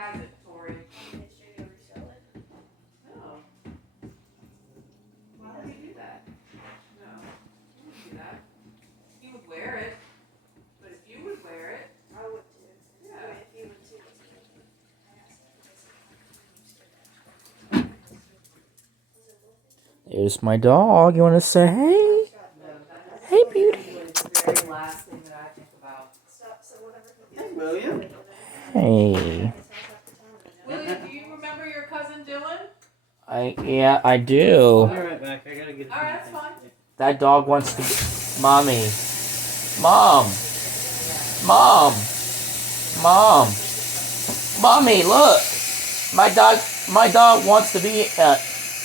has it, Tori. No. Why would he do that? No. He wouldn't do that. He would wear it. But if you would wear it. I would too. Yeah. If you would too. There's my dog. You want to say hey? Hey, beauty. It's the very last thing that I think about. Hey, William. Hey. William, do you remember your cousin Dylan? Yeah, I do. I'll be right back. I gotta get. Alright, that's fine. That dog wants to be... Mommy. Mom. Mom. Mom. Mommy, look. My dog wants to be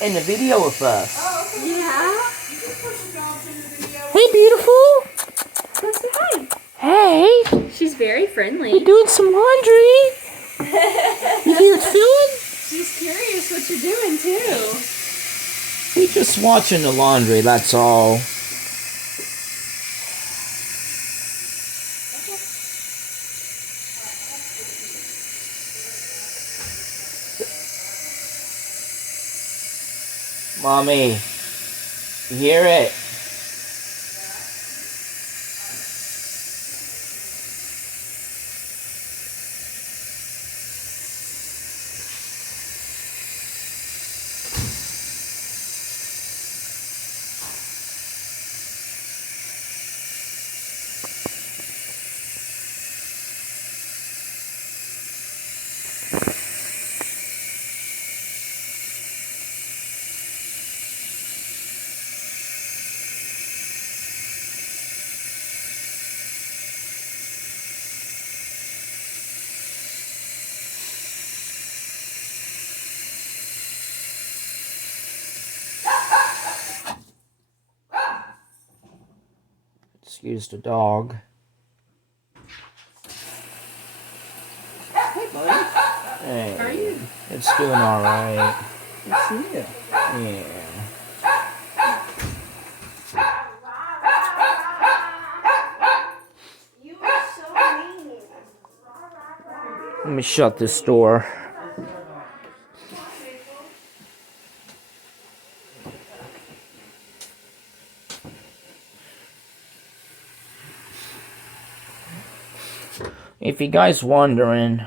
in the video with us. Oh, okay. Yeah. You can put your dogs in the video. Hey, beautiful. Let's say hi. Hey. She's very friendly. You're doing some laundry. You hear it feeling? She's curious what you're doing too. We're just watching the laundry, that's all. Mommy, you hear it? Excuse the dog. Hey, buddy. Hey, How are you? it's doing alright. Good to see you. Yeah. You are so mean. Let me shut this door. If you guys wondering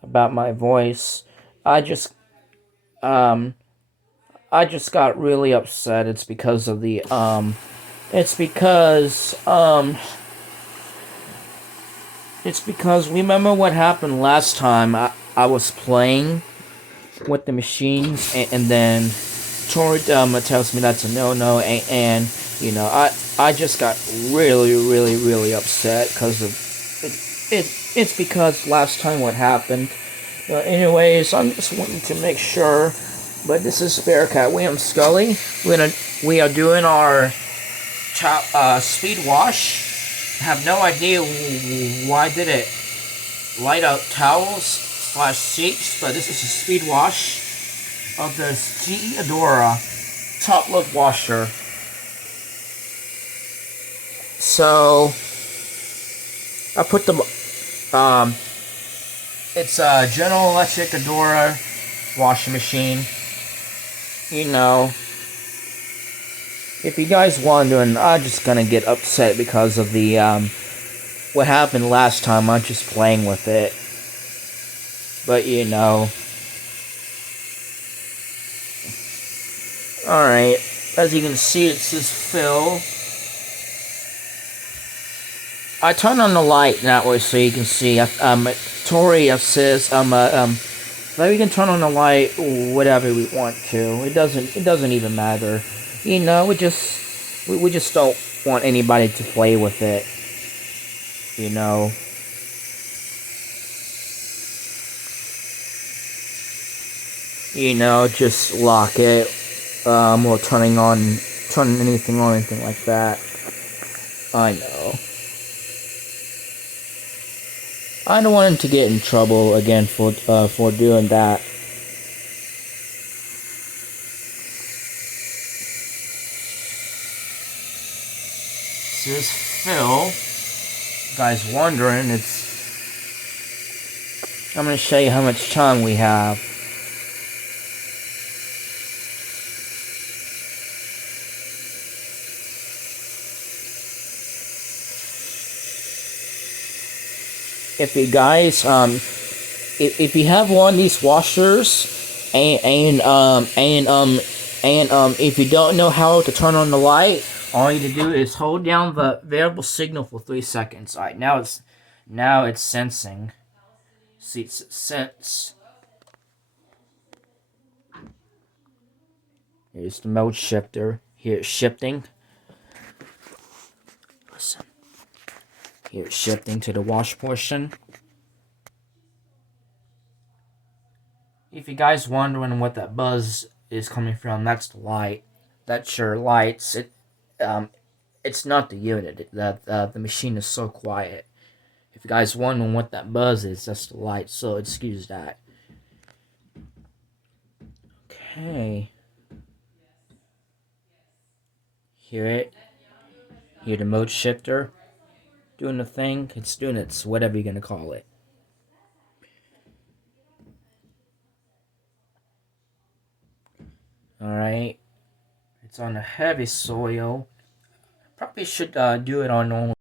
about my voice, I just got really upset. It's because of the remember what happened last time I was playing with the machines, and then Tori tells me that's a no-no, and you know, I just got really upset because of it's because last time what happened. Anyways, I'm just wanting to make sure. But this is Bearcat William Scully. We are doing our speed wash. I have no idea why did it light up towels / sheets, but this is a speed wash of the GE Adora top load washer. So I put the it's a General Electric Adora washing machine. You know, if you guys wondering, I'm just gonna get upset because of the what happened last time. I'm just playing with it, but you know, all right. As you can see, it says fill. I turn on the light that way so you can see. Tori says that we can turn on the light whatever we want to. It doesn't even matter. You know, we just don't want anybody to play with it. You know. You know, just lock it. Or turning anything on, anything like that. I know. I don't want him to get in trouble again for doing that. This is Phil. You guys wondering, it's I'm going to show you how much time we have. If you guys, if you have one of these washers, if you don't know how to turn on the light, all you need to do is hold down the variable signal for 3 seconds. Alright, now it's sensing. See, it's sense. Here's the mode shifter. Here it's shifting. Listen. Here it's shifting to the wash portion. If you guys wondering what that buzz is coming from, that's the light. That's your lights. It's not the unit. The machine is so quiet. If you guys wondering what that buzz is, that's the light. So excuse that. Okay. Hear it? Hear the mode shifter doing the thing? It's doing its whatever you're gonna call it. Alright. It's on a heavy soil. Probably should do it on normal.